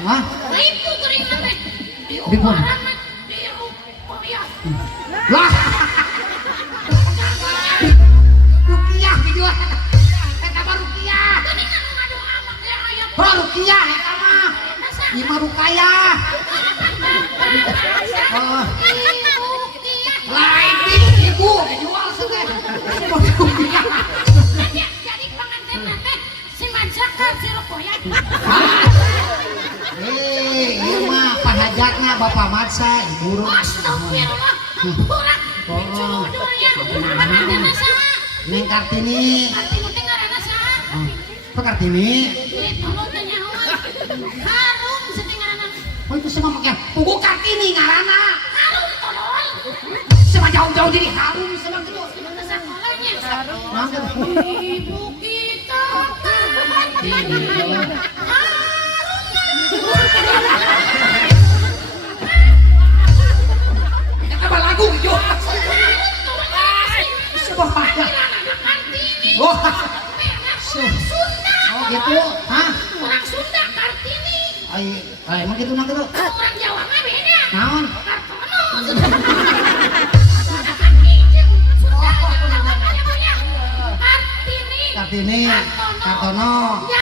Hah? Itu tering nate. Dipun. Lah. Rukiah dijual. Eta mah rukiah. Oh, rukiah eta mah. Ieu mah rukayah. Oh. Lain ibu dijual teh. Rukiah. Jadi pengantin nate si manjakan si rukoya. Ieu mah panajatna Bapak Matsa, Ibu. Astagfirullah. Kurang jodohnya. Pengantinna saha? Neng Kartini. Artinya teh ngaranna saha? Pak Kartini. Itu lu teh nyawa. Harum sedengaran. Oh itu sama pakai Pugu Kartini ngarana. Harum tolol. Sama jauh-jauh jadi harum sama gitu. Itu sakolanya. Nangka. Ibu kita Kartini. Apa lagu yo? Subhanallah. Wah. Oh gitu. Hah? Orang Sunda Kartini. Ay, emang gitu nangka tuh. Orang Jawa mah beda. Naon? Kartono. Kartini. Kartini. Kartono.